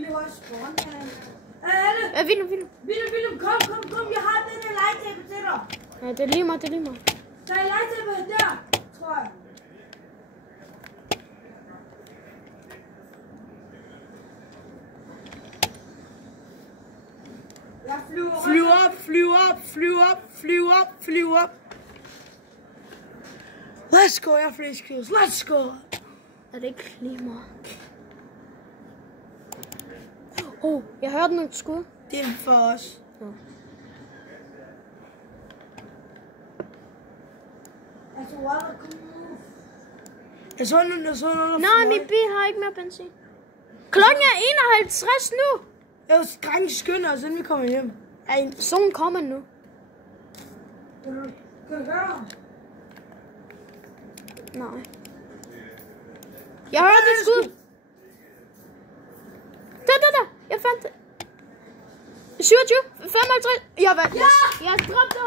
Ville du have spontan? Willem, Kom, jeg har den her legetæppe til dig. Ja, det er lige mig. Der er legetæppe der, tror jeg. Jeg Flyv op. Let's go, jeg er flest kills. Let's go. Er det ikke lige mig? Jeg hørte nogle skud. Det er for os. Ja. Jeg så noget. Nej, min bil har ikke mere benzin. Klokken er 51 nu. Jeg vil skrække skynder, siden vi kommer hjem. Solen kommer nu. Kan du høre? Nej. Jeg hørte et skud. Der. Jeg fandt det. 27, 55. Jeg vandt. Jeg dræbte